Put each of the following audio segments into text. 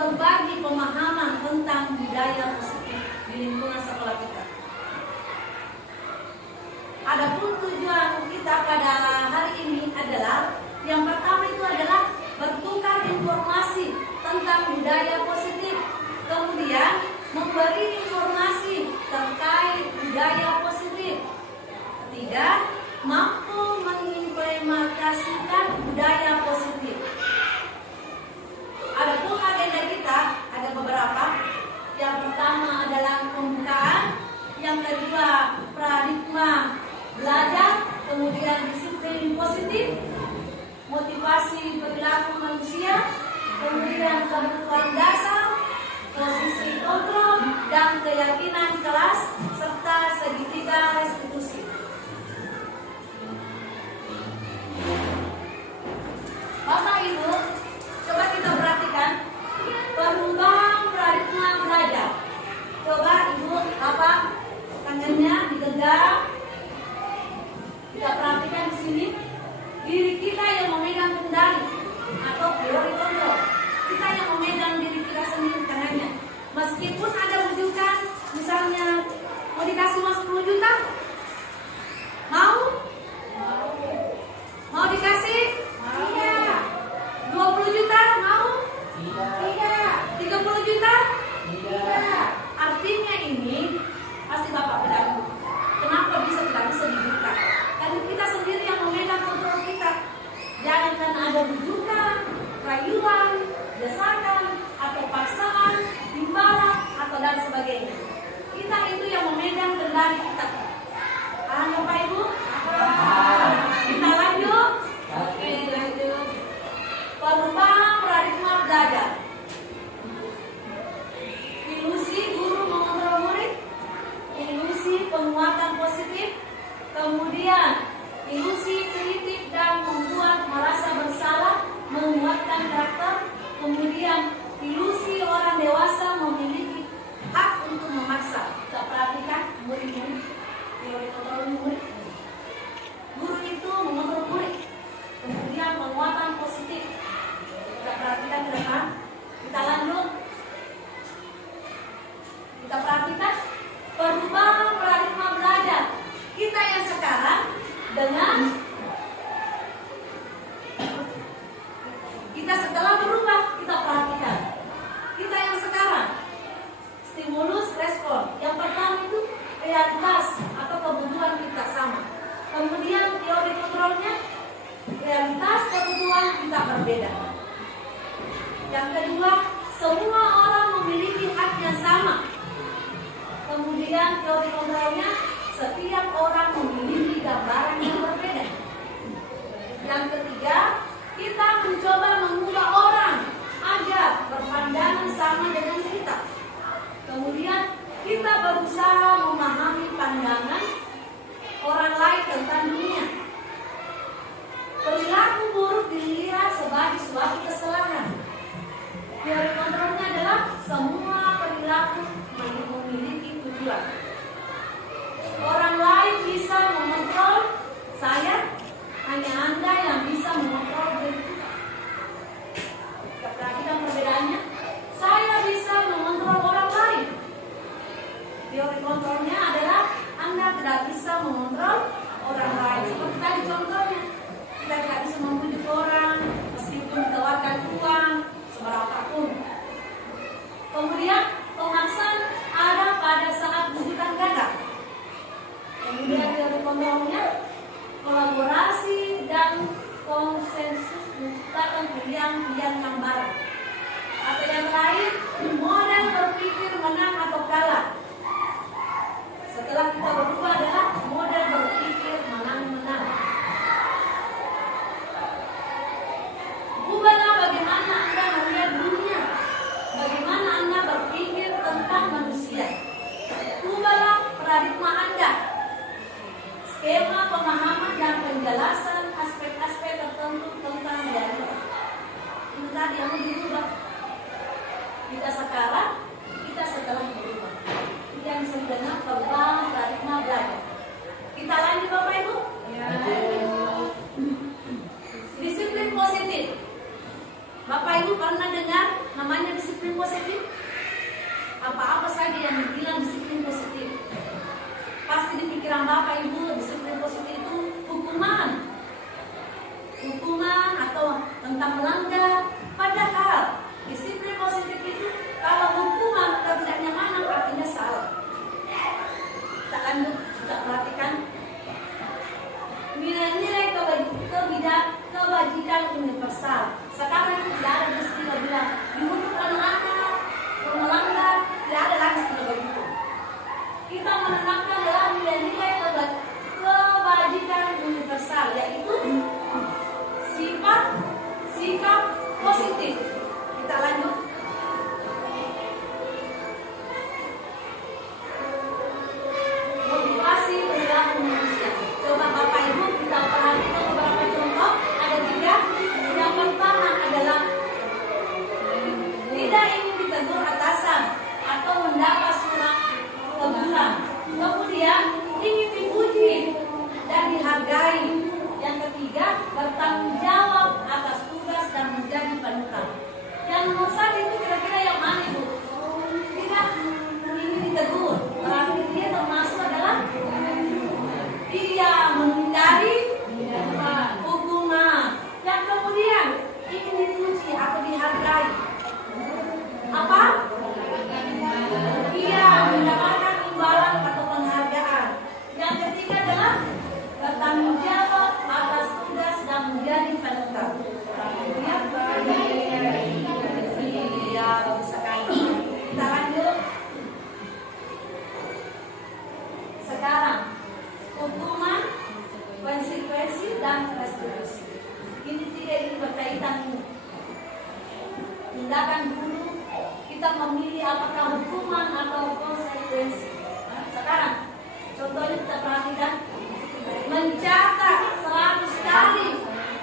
berbagi pemahaman tentang budaya positif di lingkungan sekolah kita. Adapun tujuan kita pada hari ini adalah yang pertama itu adalah bertukar informasi tentang budaya positif, kemudian memberi informasi terkait budaya positif. Ketiga, mampu mengimplementasikan budaya positif. Adapun agenda kita ada beberapa. Yang pertama adalah pembukaan, yang kedua paradigma belajar, kemudian disiplin positif, motivasi perilaku manusia, kemudian kebutuhan dasar, posisi kontrol, dan keyakinan kelas, serta segitiga restitusi. Bapak Ibu, coba kita perhatikan perubahan paradigma belajar. Coba Ibu, apa tangannya digenggam. Kita perhatikan di sini, diri kita yang memegang kendali atau teori kontrol. Kita yang memegang diri kita sendiri tangannya. Meskipun ada rujukan, misalnya mau dikasih mas 10 juta, mau? Mau dikasih? Iya. 20 juta mau? Iya. 30 juta? Iya. Artinya ini pasti Bapak benar. Kenapa tidak bisa dibuka? Karena kita sendiri yang memegang kontrol kita. Jangan karena ada rujukan, rayuan, desakan, atau paksaan, timbalan, atau dan sebagainya. Kita itu yang memegang kendali kita. Paham Bapak Ibu? Kita lanjut. Oke, lanjut. Perubahan paradigma belajar. Ilusi guru mengontrol murid, ilusi penguatan positif, kemudian ilusi kritik dan membuat merasa bersalah, menguatkan karakter, kemudian ilusi orang dewasa memiliki hak untuk memaksa. Kita perhatikan murid-murid, teori kontrol murid. Guru itu mengontrol murid, kemudian penguatan positif. Kita perhatikan ke depan. Kita lanjut. Kita perhatikan perubahan paradigma belajar. Kita yang sekarang dengan kita setelah berubah, kita perhatikan. Kita yang sekarang stimulus respon. Yang pertama itu realitas atau kebutuhan kita sama. Kemudian teori kontrolnya realitas kebutuhan kita berbeda. Yang kedua, semua orang memiliki hak yang sama. Kemudian teori kontrolnya setiap orang memiliki gambaran yang berbeda. Yang ketiga, kita mencoba mengubah orang agar berpandangan sama dengan kita. Kemudian kita berusaha memahami pandangan orang lain tentang dunia. Perilaku buruk dilihat sebagai suatu kesalahan. Teori kontrolnya adalah semua perilaku memiliki tujuan. Orang lain bisa mengontrol saya, hanya Anda yang bisa mengontrol diri kita. Kita perhatikan perbedaannya. Saya bisa mengontrol orang lain. Teori kontrolnya adalah Anda tidak bisa mengontrol pilihan gambaran. Atau yang lain, model berpikir menang atau kalah. Setelah kita berubah adalah model berpikir menang-menang. Ubahlah bagaimana Anda melihat dunia, bagaimana Anda berpikir tentang manusia. Ubahlah paradigma Anda, skema pemahaman dan penjelasan aspek-aspek tertentu tentang realita. Itu tadi yang dirubah. Kita sekarang, kita setelah berubah. Yang sebenarnya perubahan paradigma belajar. Kita lanjut Bapak Ibu. Ya. Disiplin positif. Bapak Ibu pernah dengar namanya disiplin positif? Apa-apa saja yang dibilang disiplin positif, pasti di pikiran Bapak Ibu disiplin positif itu hukuman atau tentang melanggar. Padahal disiplin positif itu kalau hukuman atau tidak nyaman artinya salah. Kita lanjut, kita perhatikan nilai-nilai kebajikan universal. Sekarang itu tidak ada istilah bilang dihukum anak-anak melanggar, tidak ada lagi istilah begitu. Kita menanamkan dalam nilai-nilai kebajikan universal, yaitu sikap positif. Kita lanjut. Motivasi perilaku manusia. Coba Bapak Ibu kita perhatikan beberapa contoh. Ada 3. Yang pertama adalah tidak ingin ditegur atasan atau mendapat surat teguran. Kemudian ingin dipuji dan dihargai. Yang ketiga, bertanggung jawab atas tugas dan menjadi panutan. Yang nomor 1 itu kira-kira yang mana Ibu? Tidak ingin ditegur, berarti dia termasuk adalah dia menghindari hukuman. Yang kemudian ingin dipuji atau dihargai. Apa? Ia mendapatkan imbalan atau penghargaan. Yang ketiga adalah bertanggung jawab atas tugas dan menjadi panutan. Iya, bagus sekali. Kita lanjut. Sekarang hukuman, konsekuensi dan restitusi. Ini 3 ini berkaitan. Tindakan dulu kita memilih apakah hukuman atau konsekuensi. Sekarang contohnya kita perhatikan, mencatat 100 kali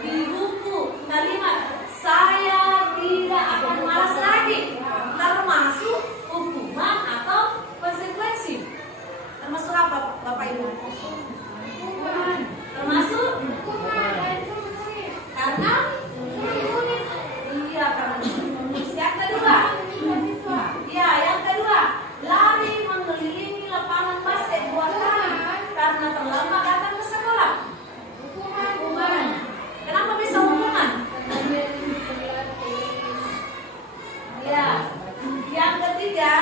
di buku kalimat saya tidak akan malas lagi, termasuk hukuman atau konsekuensi. Termasuk apa Bapak Ibu? Hukuman. Termasuk karena iya, karena menulis. Yang kedua, ya, yang kedua, lari mengelilingi lapangan basket 2 kali karena terlambat datang ke sekolah. Hukuman. Kenapa bisa hukuman? Ya. Yang ketiga,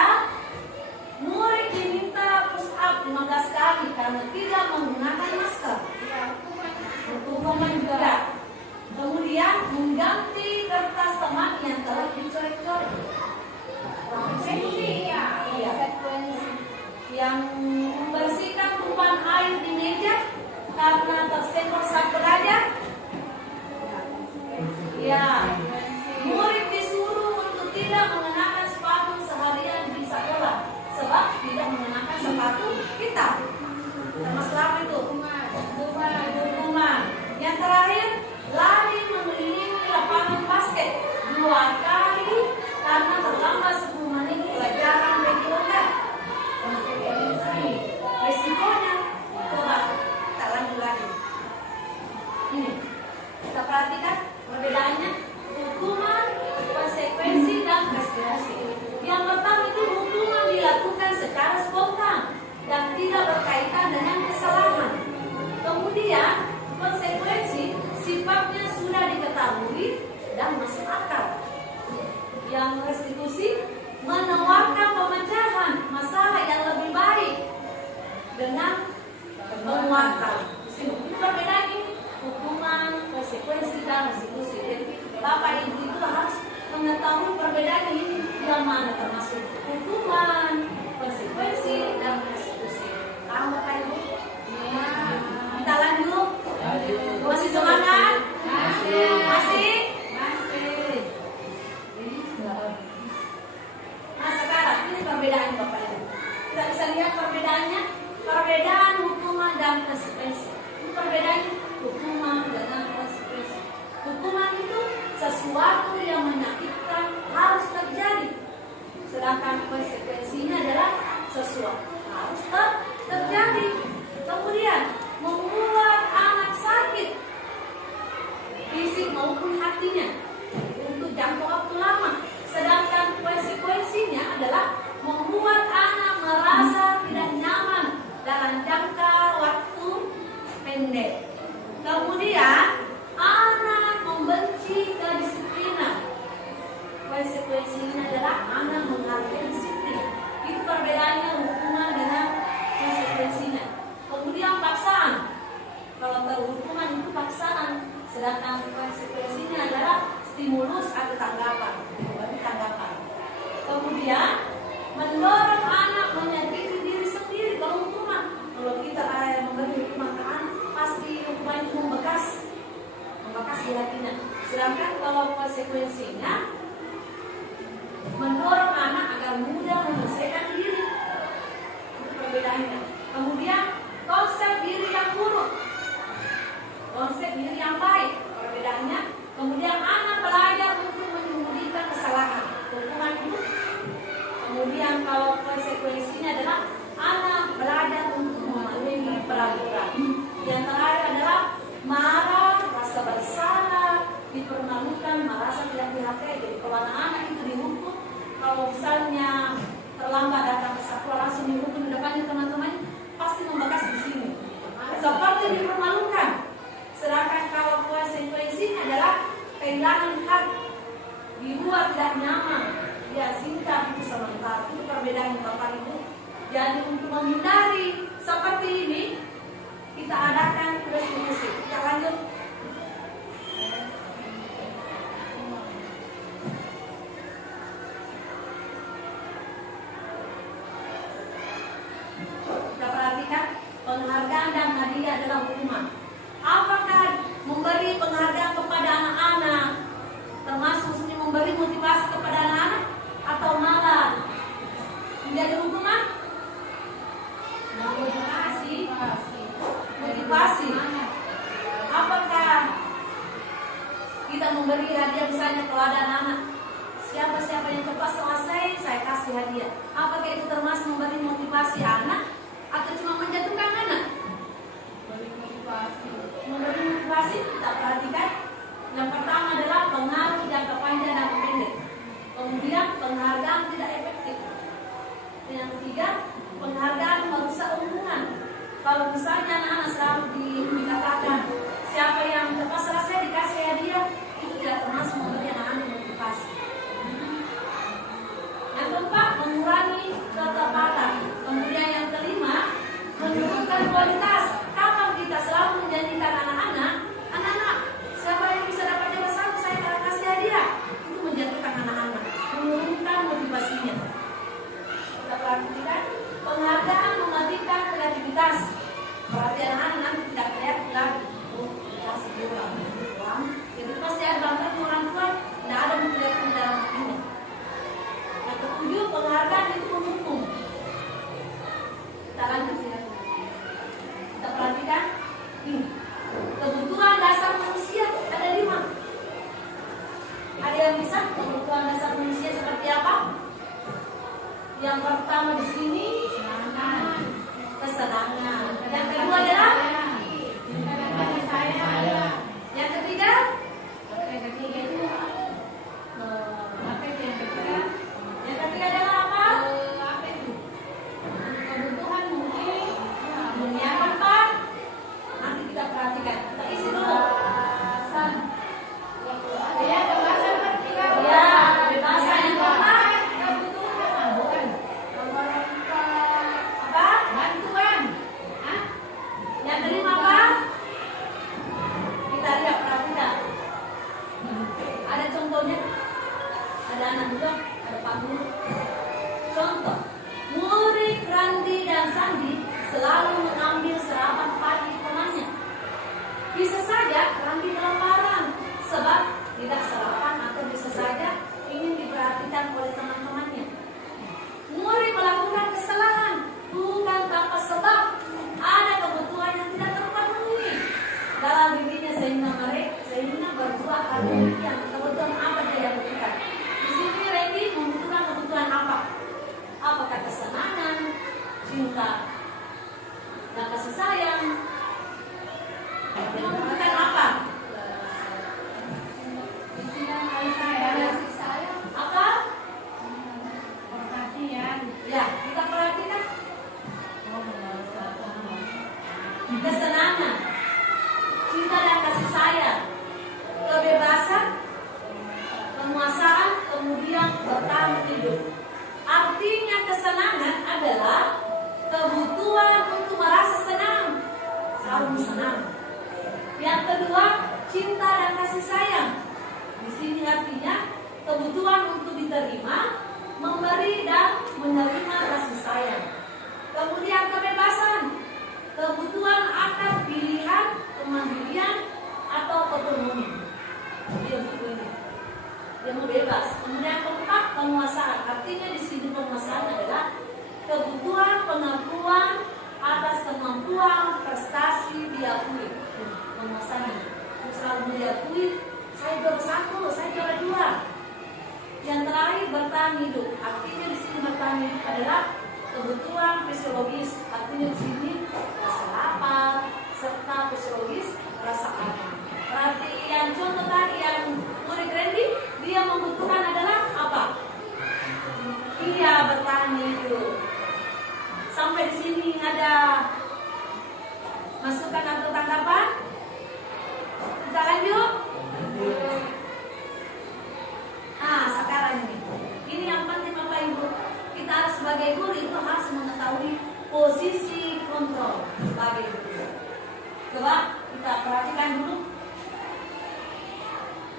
murid diminta push up 15 kali karena tidak menggunakan masker. Hukuman juga. Kemudian mengganti kertas teman yang telah dicoret-coret. Yang membersihkan tumpahan air di meja karena tersenggol saat belajar. Ya, murid disuruh untuk tidak mengenakan sepatu seharian di sekolah sebab tidak mengenakan sepatu hitam. Termasuk apa itu? Hukuman. Yang terakhir, lari mengelilingi lapangan basket 2 kali karena terlambat 10 menit pelajaran bagi rendah. Resikonya, coba kita lanjut lagi. Ini kita perhatikan perbedaannya hukuman, konsekuensi dan restitusi. Yang pertama itu hukuman dilakukan secara spontan dan tidak berkaitan dengan kesalahan. Kemudian konsekuensi sifatnya sudah diketahui dan masuk akal. Yang restitusi menawarkan pemecahan masalah yang lebih baik dengan penguatan. Ini perbedaan ini, hukuman, konsekuensi dan restitusi. Jadi Bapak Ibu itu harus mengetahui perbedaan ini yang mana termasuk hukuman, konsekuensi, dan eksekusi. Tahu Bapak Ibu? Kita lanjut. Masih semangat? Masih? Nah sekarang ini perbedaan Bapak Ibu. Kita bisa lihat perbedaannya. Perbedaan hukuman dan konsekuensi. Ini perbedaan hukuman dengan konsekuensi. Hukuman itu sesuatu yang menyakitkan harus terjadi. Sedangkan konsekuensinya adalah sesuatu harus terjadi. Kemudian membuat anak sakit fisik maupun hatinya untuk jangka waktu lama. Sedangkan konsekuensinya adalah membuat anak merasa tidak nyaman dalam jangka waktu pendek. Kemudian anak membenci kedisiplinan. Konsekuensinya adalah anak menghargai disiplin. Itu perbedaannya hukuman dengan konsekuensinya. Kemudian paksaan. Kalau terhukuman itu paksaan, sedangkan konsekuensinya adalah stimulus atau tanggapan. Kemudian mendorong anak menyakiti diri sendiri. Kalau hukuman, kalau kita memberi hukuman ke anak, pasti hukuman itu membekas di hatinya. Sedangkan kalau konsekuensinya mendorong anak agar mudah menyelesaikan diri. Itu perbedaannya. Kemudian konsep diri yang buruk, konsep diri yang baik, perbedaannya. Kemudian anak belajar untuk menyembunyikan kesalahan, hukuman itu. Kemudian kalau konsekuensinya adalah anak belajar untuk memenuhi peraturan. Yang terakhir adalah marah, rasa bersalah, dipermalukan, merasa tidak dihargai. Jadi kalau anak-anak itu dihukum, kalau misalnya terlambat datang ke sekolah langsung dihukum di depannya teman-teman, pasti membekas di sini. Seperti dipermalukan. Sedangkan kalau konsekuensinya adalah kehilangan hak, dibuat tidak nyaman, dia singkat itu sementara. Itu perbedaan Bapak Ibu. Jadi untuk menghindari seperti ini, kita adakan restitusi. Kita lanjut. Kita perhatikan penghargaan dan hadiah adalah hukuman. Apakah memberi penghargaan kepada anak-anak termasuk memberi motivasi kepada anak-anak atau malah menjadi hukuman? Motivasi. Apakah kita memberi hadiah misalnya kalau ada anak-anak, siapa-siapa yang cepat selesai saya kasih hadiah? Apakah itu termasuk memberi motivasi anak atau cuma menjatuhkan anak? Memberi motivasi. Kita perhatikan. Yang pertama adalah pengaruh jangka panjang dan pendek. Kemudian penghargaan tidak efektif. Dan yang ketiga, penghargaan merusak hubungan. Kalau misalnya anak-anak selalu dikatakan siapa yang cepat selesai dikasih hadiah, itu tidak termasuk memberi anak-anak motivasi. Yang keempat, mengurangi ketepatan. Kemudian yang kelima, menurunkan kualitas. Kapan kita selalu menjanjikan anak-anak, siapa yang bisa dapat jabat satu saya akan kasih hadiah, itu menjatuhkan anak-anak, menurunkan motivasinya. Kita perhatikan, penghargaan mematikan kreativitas. Berarti anak-anak nanti tidak kreatif lagi. Kasih uang, jadi pasti ada bangga orang tua, tidak ada motivasi dalam hatinya. Yang ketujuh, penghargaan itu menghukum. Kita lanjut ya. Kita perhatikan kebutuhan dasar manusia ada 5. Ada yang bisa kebutuhan dasar manusia seperti apa? Yang pertama di sini kesenangan. Yang kedua adalah yang ketiga yang ketiga adalah apa? Kebutuhan mungkin. Yang keempat nanti kita perhatikan. Kita isi dulu. Ya, kebebasan bertiga. Ya, kebebasan yang keempat. Kebutuhan bukan. Apa? Bantuan. Yang Bisa saja Randi kelaparan sebab tidak sarapan atau bisa saja ingin diperhatikan oleh teman-temannya. Murid melakukan kesalahan bukan tanpa sebab ada kebutuhan yang tidak terpenuhi dalam dirinya sehingga berbuat hal demikian. Kebutuhan apa dia butuhkan? Di sini Randy membutuhkan kebutuhan apa? Apakah kesenangan, cinta, dan kasih sayang? Dia membutuhkan apa? Apa? Perhatian. Ya, kita perhatikan. Kesenangan, cinta dan kasih sayang, kebebasan, penguasaan, kemudian bertahan hidup. Artinya kesenangan adalah kebutuhan untuk merasa senang, selalu senang. Yang kedua, cinta dan kasih sayang. Di sini artinya kebutuhan untuk diterima, memberi dan menerima kasih sayang. Kemudian kebebasan, kebutuhan akan pilihan, kemandirian atau otonomi. Dia butuh ini. Dia mau bebas. Kemudian keempat, penguasaan. Artinya di sini penguasaan adalah kebutuhan pengakuan atas kemampuan prestasi diakui. Penguasaan selalu diakui. Saya juara 1, saya juara 2. Yang terakhir bertahan hidup. Artinya di sini bertahan hidup adalah kebutuhan fisiologis. Artinya di sini rasa lapar serta fisiologis rasa aman. Berarti yang contoh tadi yang murid Randy, dia membutuhkan adalah apa? Iya, bertahan hidup. Sampai di sini ada masukan atau tanggapan? Kita lanjut. Nah, sekarang ini yang penting Bapak Ibu. Kita sebagai guru itu harus mengetahui posisi kontrol sebagai guru. Coba kita perhatikan dulu.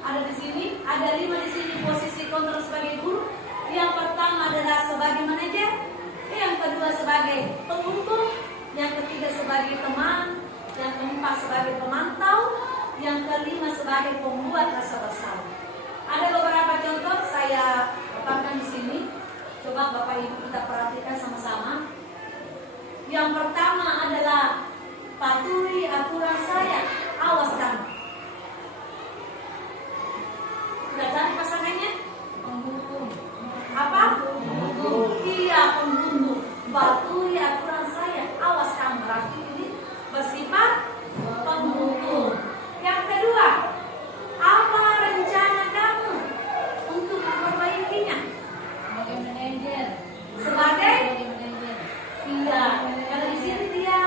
Ada di sini, ada 5 di sini posisi kontrol sebagai guru. Yang pertama adalah sebagai manajer, yang kedua sebagai pengukur, yang ketiga sebagai teman, yang keempat sebagai pemantau, yang kelima sebagai pembuat rasa bersalah. Ada beberapa contoh saya letakkan di sini. Coba Bapak Ibu kita perhatikan sama-sama. Yang pertama adalah patuhi aturan saya, awas kamu. Sudah cari pasangannya? Penghukum. Apa? Iya, penghukum. Patuhi aturan saya, awas kamu. Berarti ini bersifat penghukum. Yang kedua, apa rencana kamu untuk memperbaikinya? Sebagai manajer. Sebagai? Manajer. Iya, karena di sini dia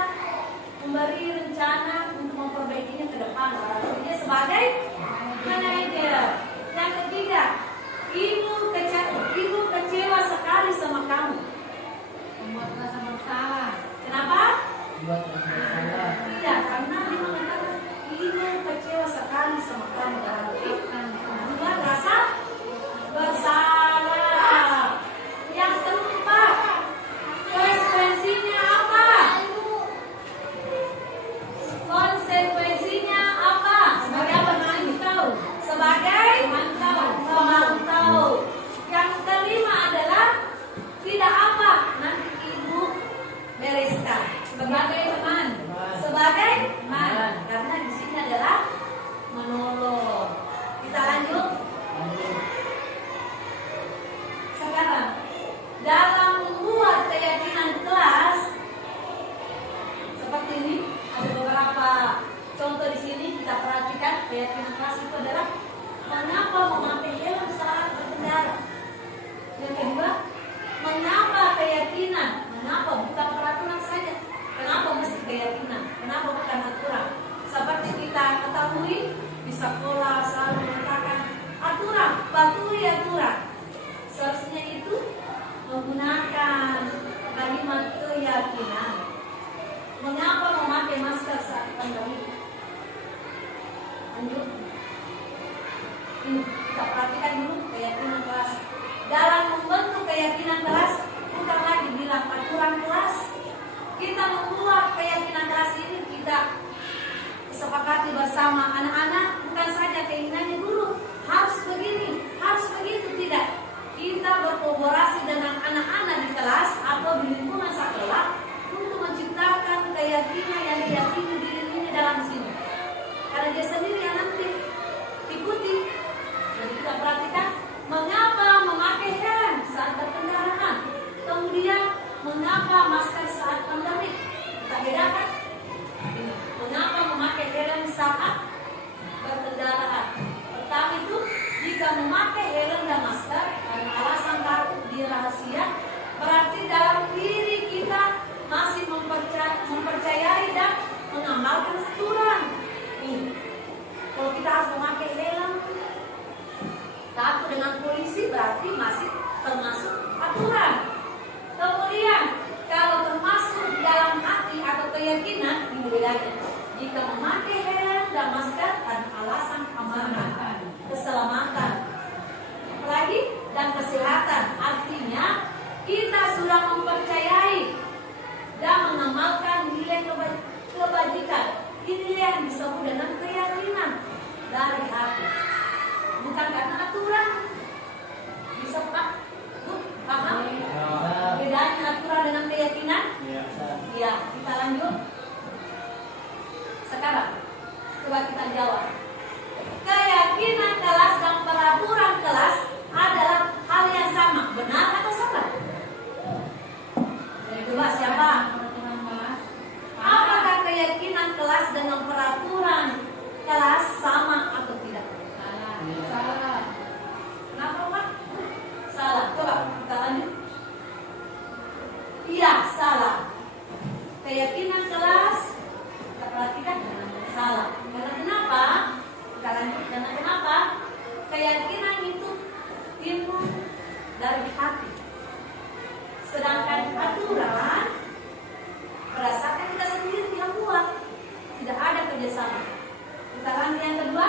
memberi rencana untuk memperbaikinya ke depan. Berarti dia sebagai manajer. Yang ketiga, ibu kecewa sekali sama kamu. Membuat rasa bersalah. Kenapa? Buat rasa bersalah. Iya, karena dia mengatakan ibu kecewa sekali sama kamu. Berarti membuat rasa bersalah. Yang keempat, konsekuensinya apa? Konsekuensinya apa? Sebagai apa pemantau? Sebagai pemantau. Yang kelima adalah tidak apa? Nanti ibu bereskan. Sebagai teman. Sebagai teman. Karena di sini adalah menolong. Kita lanjut. Sekarang dalam membuat keyakinan kelas seperti ini ada beberapa contoh di sini. Kita perhatikan keyakinan kelas itu adalah mengapa memakai helm saat berkendara. Yang kedua, mengapa keyakinan? Mengapa bukan peraturan saja? Kenapa mesti keyakinan? Kenapa bukan aturan? Seperti kita ketahui di sekolah selalu mengatakan aturan, patuhi aturan. Seharusnya itu menggunakan kalimat keyakinan. Mengapa memakai masker saat pandemi? Lanjut. Ini kita perhatikan dulu keyakinan kelas. Dalam membentuk keyakinan kelas, bukan lagi bilang aturan kelas. Kita membuat keyakinan kelas ini kita disepakati bersama anak-anak, bukan saja keinginannya guru harus begini, harus begitu, tidak. Kita berkolaborasi dengan anak-anak di kelas atau di lingkungan sekolah untuk menciptakan keyakinan yang diyakini diri ini dalam sini. Karena dia sendiri yang nanti ikuti. Jadi kita perhatikan mengapa memakai helm saat berkendaraan, kemudian mengapa masker saat pandemi. Kita bedakan. Mengapa memakai helm saat berkendaraan? Pertama itu, jika memakai helm dan masker karena alasan takut dirahasia, berarti dalam diri kita masih mempercayai dan mengamalkan aturan. Kalau kita harus memakai helm, takut dengan polisi, berarti masih termasuk aturan. Kemudian, kalau termasuk dalam hati atau keyakinan, ini bedanya. Jika memakai helm dan masker karena alasan keamanan, keselamatan, apalagi dan kesehatan, artinya kita sudah mempercayai dan mengamalkan nilai kebajikan. Ini yang disebut dengan keyakinan dari hati, bukan karena aturan. Bisa paham? Bedanya aturan dengan keyakinan? Ya, kita lanjut. Sekarang coba kita jawab. Keyakinan kelas dan peraturan kelas adalah hal yang sama, benar atau salah? Coba siapa? Apakah keyakinan kelas dengan peraturan kelas sama atau tidak? Salah. Kenapa, Pak? Salah. Coba kita lanjut. Iya, salah. Keyakinan kelas, kita perhatikan, salah. Karena kenapa? Kita lanjut. Karena kenapa? Keyakinan itu timbul dari hati. Sedangkan aturan berdasarkan kita sendiri yang buat. Tidak ada kerjasama. Kita lanjut yang kedua.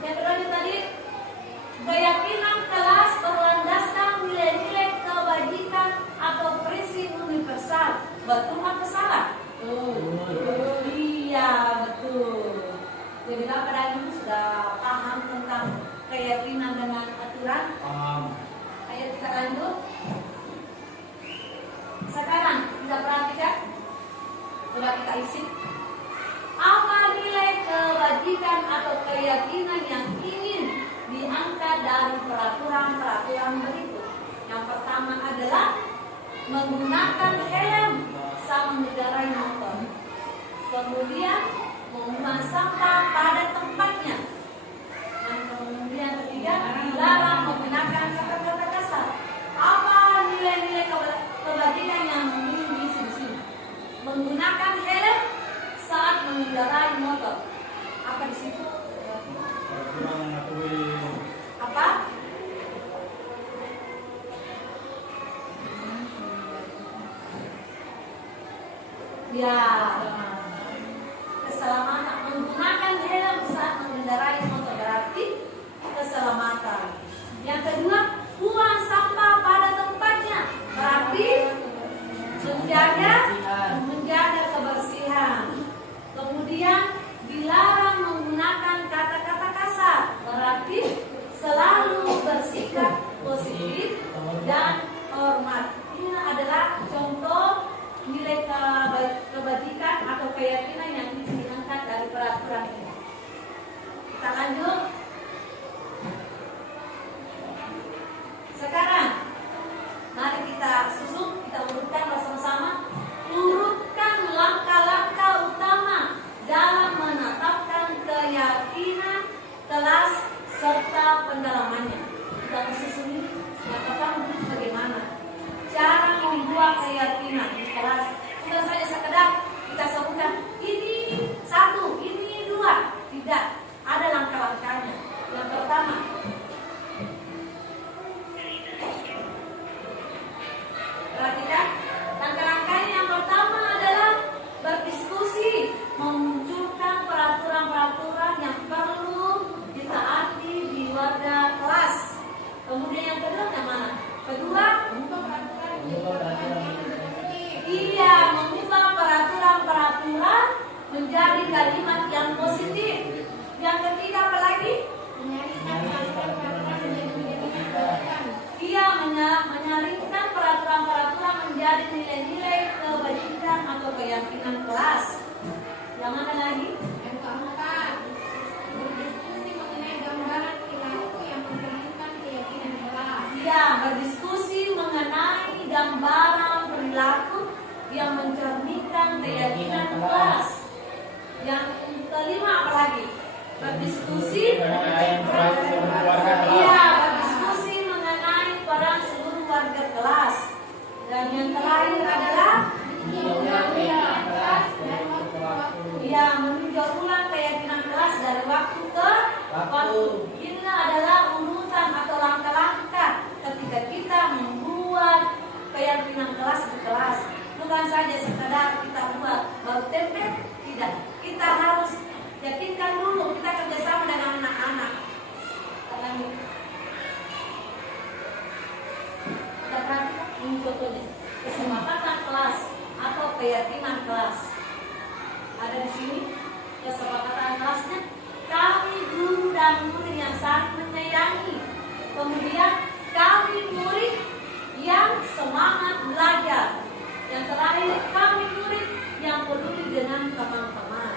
Yang kedua itu tadi, keyakinan kelas berlandaskan nilai-nilai kebajikan atau prinsip universal. Betul atau salah? Iya, betul. Jadi Bapak dan Ibu sudah paham tentang keyakinan dengan aturan? Paham. Ayo kita lanjut. Sekarang kita perhatikan. Coba kita isi. Apa nilai kebajikan atau keyakinan yang ingin diangkat dari peraturan-peraturan berikut? Yang pertama adalah menggunakan helm saat mengendarai motor. Kemudian membuang sampah pada tempatnya. Dan kemudian ketiga, dilarang menggunakan kata-kata kasar. Apa nilai-nilai kebajikan yang ingin diisi di sini? Menggunakan helm saat mengendarai motor. Apa di situ? Apa? Ya, keselamatan. Menggunakan helm saat mengendarai motor berarti keselamatan. Yang kedua, buang sampah pada tempatnya berarti menjaga kebersihan. Kemudian dilarang menggunakan kata-kata kasar berarti selalu bersikap positif dan hormat. Ini adalah contoh nilai kebajikan atau keyakinan yang diangkat dari peraturan ini. Kita lanjut. Sekarang mari kita susun, kita urutkan bersama-sama. Urutkan langkah-langkah utama dalam menetapkan keyakinan kelas serta pendalamannya. Kita susun ini. Yang pertama itu bagaimana cara membuat keyakinan di kelas. Bukan saja sekedar kita sebutkan ini satu, ini dua. Tidak, ada langkah-langkahnya. Yang pertama, perhatikan, langkah-langkahnya yang pertama adalah berdiskusi, memunculkan peraturan-peraturan yang perlu ditaati di wadah kelas. Kemudian yang kedua yang mana? Kedua, iya, mengubah kalimat yang positif. Yang ketiga apa lagi? Ia menyaringkan peraturan-peraturan menjadi nilai-nilai kebajikan atau keyakinan kelas. Yang mana lagi? Yang keempat, berdiskusi mengenai gambaran perilaku yang mencerminkan keyakinan kelas. Ia berdiskusi mengenai gambaran perilaku yang mencerminkan keyakinan kelas. Yang kelima apa lagi? Berdiskusi berdiskusi mengenai peran seluruh warga kelas. Dan yang terakhir adalah meninjau ulang keyakinan kelas dari waktu ke waktu. Ini adalah urutan atau langkah-langkah ketika kita membuat keyakinan kelas di kelas. Bukan saja sekedar kita buat baru template, tidak. Kita harus yakinkan dulu kita kerjasama dengan anak-anak. Kita perhatikan ini contohnya, kesepakatan kelas atau keyakinan kelas. Ada di sini kesepakatan kelasnya. Kami guru dan murid yang saling menyayangi. Kemudian kami murid yang semangat belajar. Yang terakhir kami murid yang peduli dengan teman-teman.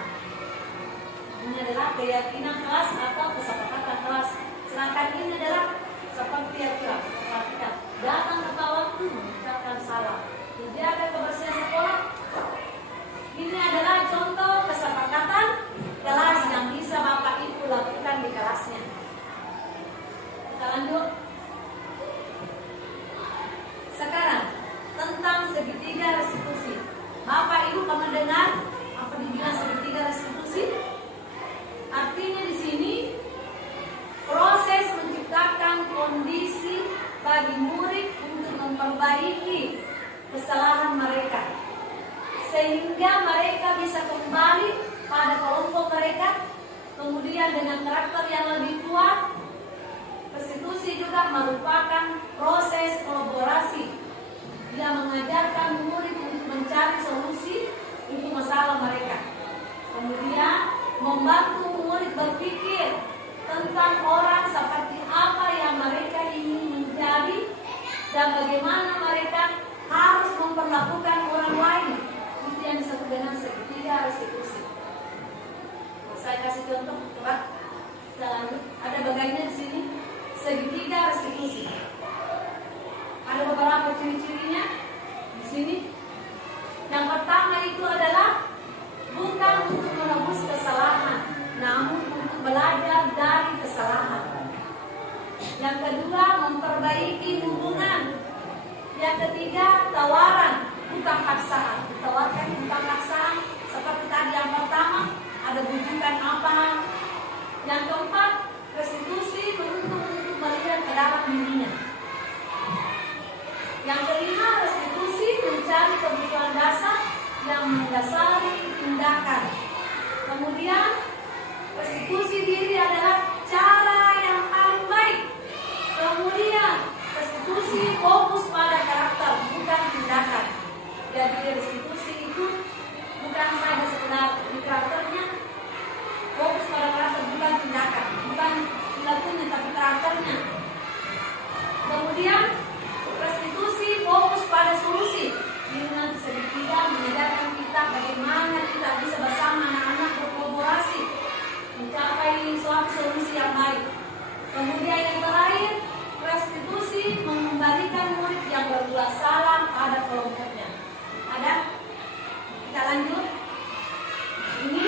Ini adalah keyakinan kelas atau kesepakatan kelas. Sedangkan ini adalah seperti yang kita perhatikan. Datang tepat waktu, mengucapkan salam, menjaga kebersihan sekolah. Ini adalah contoh kesepakatan kelas yang bisa Bapak Ibu lakukan di kelasnya. Kita lanjut. Sekarang tentang segitiga restitusi. Bapak Ibu pernah dengar apa dibilang segitiga restitusi? Artinya di sini proses menciptakan kondisi bagi murid untuk memperbaiki kesalahan mereka, sehingga mereka bisa kembali pada kelompok mereka, kemudian dengan karakter yang lebih kuat. Restitusi juga merupakan proses kolaborasi yang mengajarkan murid untuk mencari solusi untuk masalah mereka, kemudian membantu murid berpikir tentang orang seperti apa yang mereka ingin menjadi dan bagaimana mereka harus memperlakukan orang lain. Itu yang disebut dengan segitiga restitusi. Saya kasih contoh, coba kita lanjut. Ada bagiannya di sini, segitiga restitusi. Ada beberapa ciri-cirinya di sini. Yang pertama itu adalah bukan untuk menebus kesalahan, namun untuk belajar dari kesalahan. Yang kedua, memperbaiki hubungan. Yang ketiga, tawaran, bukan paksaan. Ditawarkan bukan paksaan. Seperti tadi yang pertama, ada bujukan apa. Yang keempat, restitusi menuntut untuk melihat ke dalam dirinya. Yang kelima, restitusi mencari kebutuhan dasar yang mendasari tindakan. Kemudian, restitusi diri adalah cara yang paling baik. Kemudian, restitusi fokus pada karakter, bukan tindakan. Jadi restitusi itu bukan saja sekedar di karakternya, fokus pada karakter, bukan tindakan, bukan perilakunya tapi karakternya. Kemudian restitusi fokus pada solusi. Ini nanti segitiga mengajarkan kita bagaimana kita bisa bersama anak-anak berkolaborasi mencapai suatu solusi yang baik. Kemudian yang terakhir, restitusi mengembalikan murid yang berbuat salah pada kelompoknya. Ada? Kita lanjut. Ini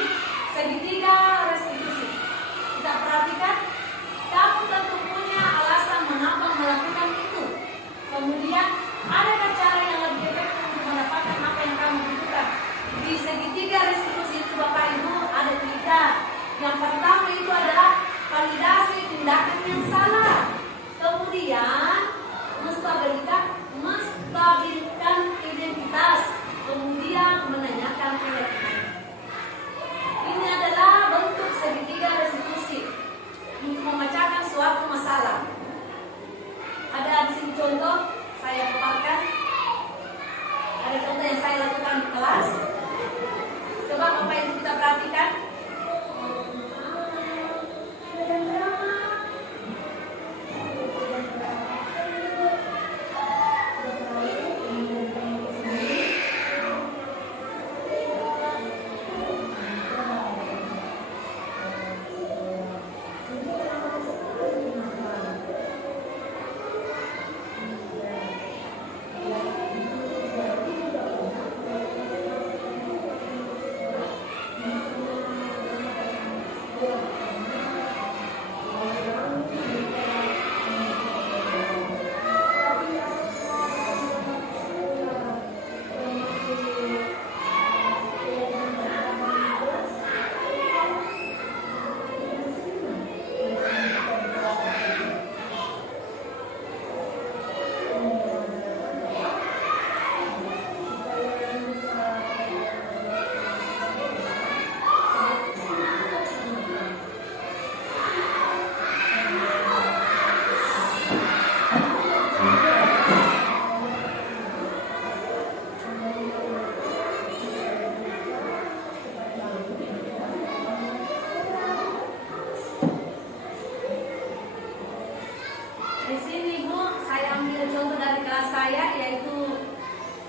Di sini Bu, saya ambil contoh dari kelas saya, yaitu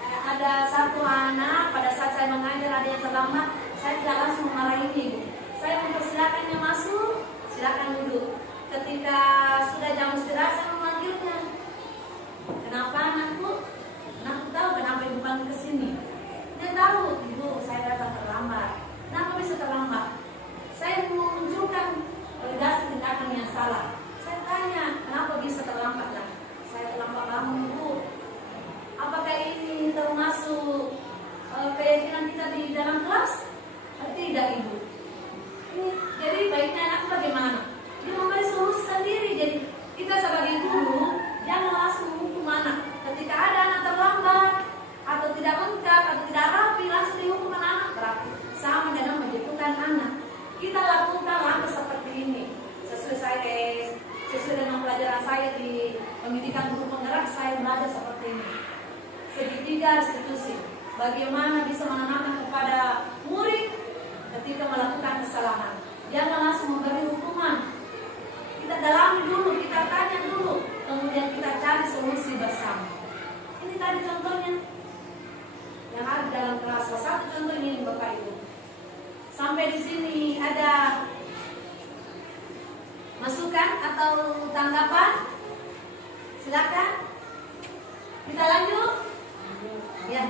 ada satu anak pada saat saya mengajar ada yang terlambat, saya tidak langsung memarahi Bu. Saya mempersilakannya masuk, silakan duduk. Ketika sudah jam istirahat saya memanggilnya. Kenapa anakku? Anakku tahu kenapa ibu panggil ke sini. Dia tahu, Ibu, saya datang terlambat. Kenapa bisa terlambat? Saya mau menunjukkan validasi tindakan yang salah. Saya tanya, kenapa bisa terlambat lah? Saya terlambat bangun, Ibu. Apakah ini termasuk keyakinan kita di dalam kelas? Tidak, Ibu. Ini, jadi baiknya anak bagaimana? Dia memberi solusi sendiri. Jadi kita sebagai guru jangan langsung menghukum anak. Ketika ada anak terlambat atau tidak lengkap atau tidak rapi, langsung dihukum anak berarti sama dengan menjatuhkan anak. Kita lakukan langkah seperti ini. Sesuai dengan pelajaran saya di pendidikan guru penggerak, saya belajar seperti ini. Segitiga restitusi. Bagaimana bisa menanamkan kepada murid ketika melakukan kesalahan. Jangan langsung memberi hukuman. Kita dalami dulu, kita tanya dulu, kemudian kita cari solusi bersama. Ini tadi contohnya yang ada dalam kelas. Salah satu contoh ini Bapak Ibu. Sampai di sini ada masukan atau tanggapan? Silakan. Kita lanjut. Ya.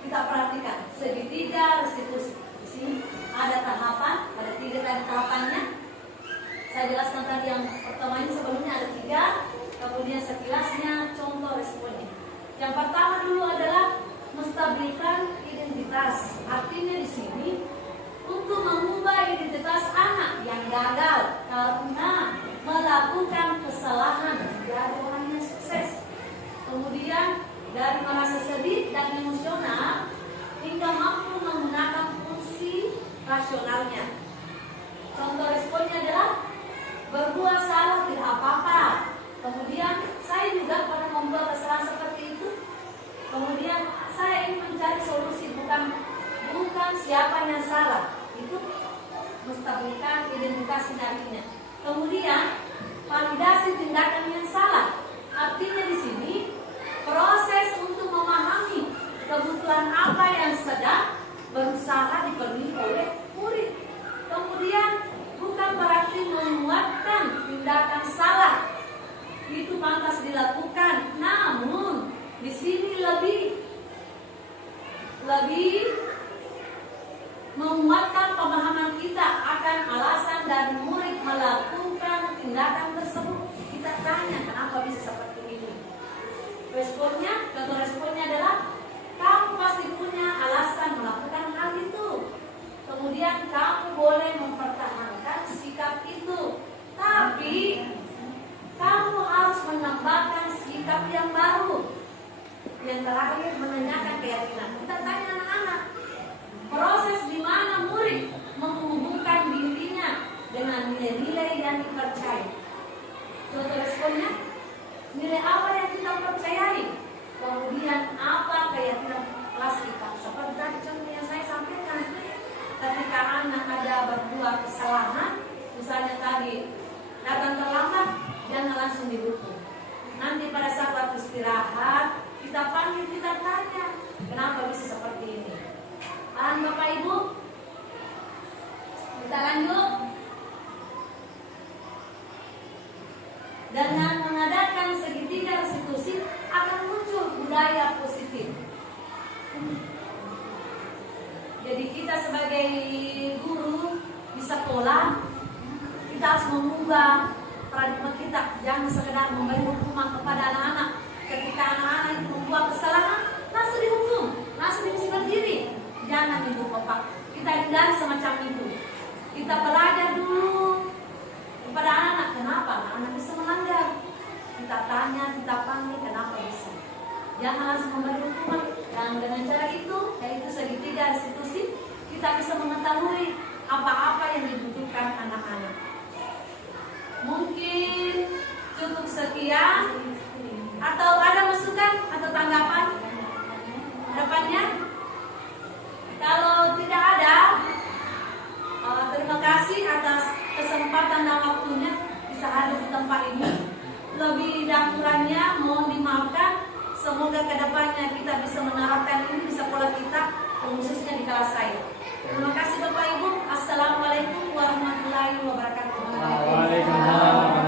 Kita perhatikan segitiga restitusi. Di sini ada tahapan, ada 3 tadi tahapannya. Saya jelaskan tadi yang pertama ini sebelumnya ada 3, kemudian sekilasnya contoh responnya. Yang pertama dulu adalah menstabilkan identitas. Artinya di sini untuk mengubah identitas anak yang gagal karena melakukan kesalahan dari orang yang sukses. Kemudian dari merasa sedih dan emosional hingga mampu menggunakan fungsi rasionalnya. Contoh responnya adalah berbuat salah tidak apa-apa. Kemudian saya juga pernah membuat kesalahan seperti itu. Kemudian saya ingin mencari solusi, bukan siapa yang salah. Itu menstabilkan identitas dirinya. Kemudian validasi tindakan yang salah. Artinya di sini proses untuk memahami kebutuhan apa yang sedang berusaha dipenuhi oleh murid. Kemudian bukan berarti menguatkan tindakan salah. Itu pantas dilakukan. Namun di sini lebih menguatkan pemahaman kita akan alasan dari murid melakukan tindakan tersebut. Kita tanya kenapa bisa seperti ini. Responnya, contoh responnya adalah kamu pasti punya alasan melakukan hal itu. Kemudian kamu boleh mempertahankan sikap itu, tapi kamu harus menambahkan sikap yang baru. Yang terakhir menanyakan keyakinan. Kita tanya anak-anak, proses di mana murid menghubungkan dirinya dengan nilai-nilai yang dipercaya. Contoh responnya, nilai apa yang kita percayai, kemudian apa keyakinan kelas kita. Seperti tadi contoh yang saya sampaikan, ketika anak ada berbuat kesalahan, misalnya tadi datang terlambat, jangan langsung dihukum. Nanti pada saat waktu istirahat, kita panggil, kita tanya, kenapa bisa seperti ini. Paham Bapak Ibu? Kita lanjut. Dengan mengadakan segitiga restitusi akan muncul budaya positif. Jadi kita sebagai guru di sekolah, kita harus mengubah paradigma kita. Jangan sekedar memberi hukuman kepada anak-anak. Ketika anak-anak itu membuat kesalahan, langsung dihukum, langsung dimusnahkan diri. Jangan ibu bapak, kita hindari semacam itu. Kita belajar dulu kepada anak-anak, kenapa anak-anak bisa melanggar. Kita tanya, kita panggil, kenapa bisa. Jangan langsung memberi hukuman. Dan dengan cara itu, yaitu segitiga institusi, kita bisa mengetahui apa-apa yang dibutuhkan anak-anak. Mungkin cukup sekian, atau ada masukan atau tanggapan harapannya? Kalau tidak ada, terima kasih atas kesempatan dan waktunya bisa hadir di tempat ini. Lebih dan kurangnya mohon dimaafkan. Semoga kedepannya kita bisa menerapkan ini di sekolah kita, khususnya di kelas saya. Terima kasih Bapak Ibu. Assalamualaikum warahmatullahi wabarakatuh. Waalaikumsalam.